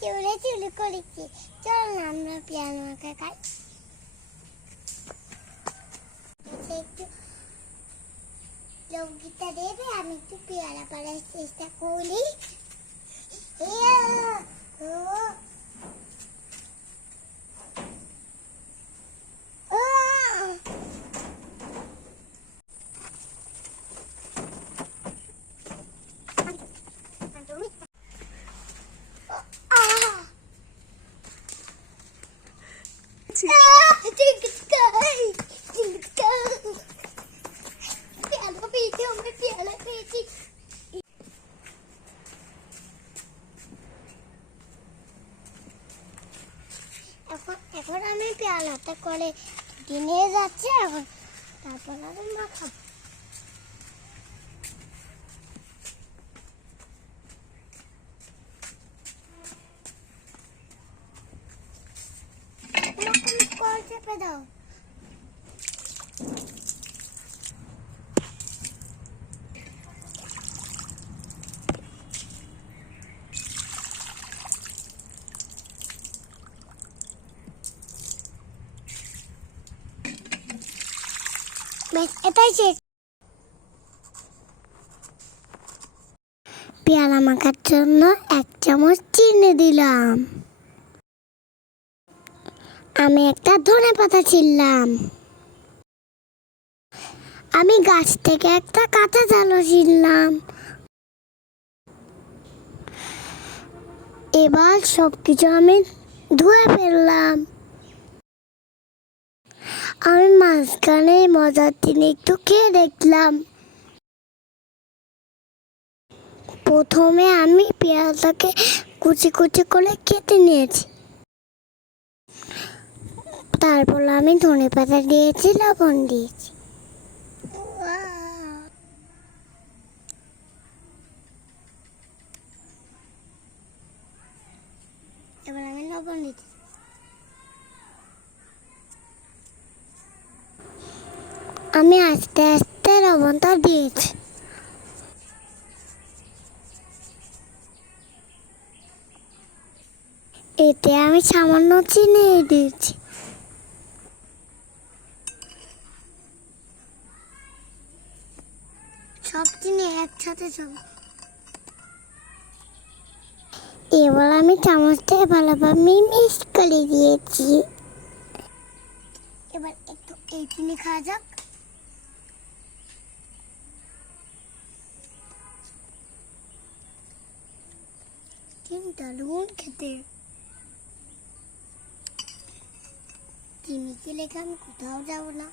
চলে চুরি করেছি চল না, আমরা পেয়ারা আঁকা খাই একটু লঙ্কিটা দেবে, আমি একটু পেয়ারা পাড়ার চেষ্টা করি! ও! এখন এখন আমি পেয়ালাটা করে দিনে যাচ্ছি এখন তারপর আমি মাখাবো এরকম কল চেপে দাও। এটাই পেয়ারা মাখার জন্য এক চামচ চিনি দিলাম। আমি একটা ধনে পাতা ছিললাম আমি গাছ থেকে একটা কাঁচা জালো ছিললাম এবার সব কিছু আমি ধুয়ে ফেললাম। আমি মাঝখানে মজার দিনে একটু খেয়ে দেখলাম। প্রথমে আমি পেঁয়াজটাকে কুচি কুচি করে কেটে নিয়েছি। তারপর আমি ধনে পাতা দিয়েছি লবণ দিয়েছি। এবার আমি লবণ দিচ্ছি। আমি আস্তে আস্তে লবণটা দিয়েছি। এতে আমি সামান্য চিনি দিয়েছি। সব চিনি একসাথে এবার আমি চামচ থেকে ভালোভাবে মিক্স করে দিয়েছি। এবার একটু এই চিনি খাওয়া যাক। খেতে। লেখা আমি কোথাও যাব না।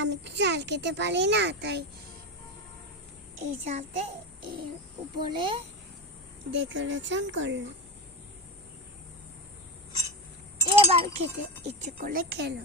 আমি তো চাল খেতে পারি না, তাই এই চালতে উপরে ডেকোরেশন করলাম। এবার খেতে ইচ্ছে করলে খেলো।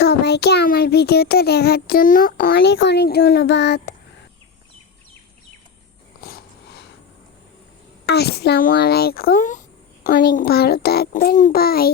সবাইকে আমার ভিডিওতে দেখার জন্য অনেক অনেক ধন্যবাদ। আসসালামু আলাইকুম। অনেক ভালো থাকবেন। বাই।